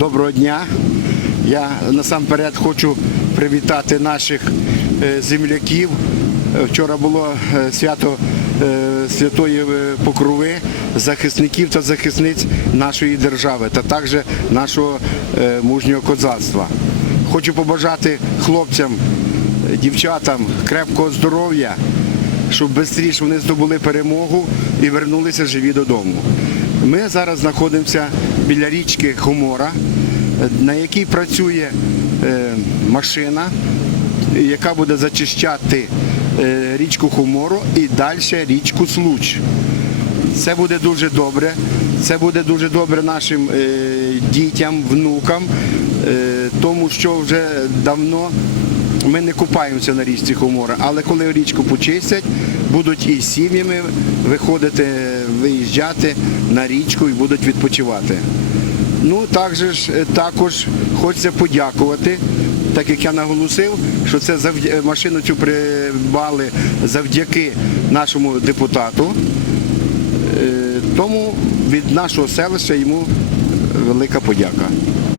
Доброго дня. Я насамперед хочу привітати наших е, земляків. Вчора було е, свято е, Святої Покрови, захисників та захисниць нашої держави та також нашого мужнього козацтва. Хочу побажати хлопцям, дівчатам крепкого здоров'я, щоб швидше вони здобули перемогу і вернулися живі додому. Ми зараз знаходимося біля річки Хомора, на якій працює е, машина, яка буде зачищати е, річку Хомору і далі річку Случ. Це буде дуже добре. Це буде дуже добре нашим е, дітям, внукам, тому що вже давно ми не купаємося на річці Хомора, але коли річку почистять, будуть і сім'ями виходити, виїжджати на річку і будуть відпочивати. Ну, також, е, також хочеться подякувати, так як я наголосив, що це завдя- машину цю придбали завдяки нашому депутату. Е, Тому від нашого селища йому велика подяка.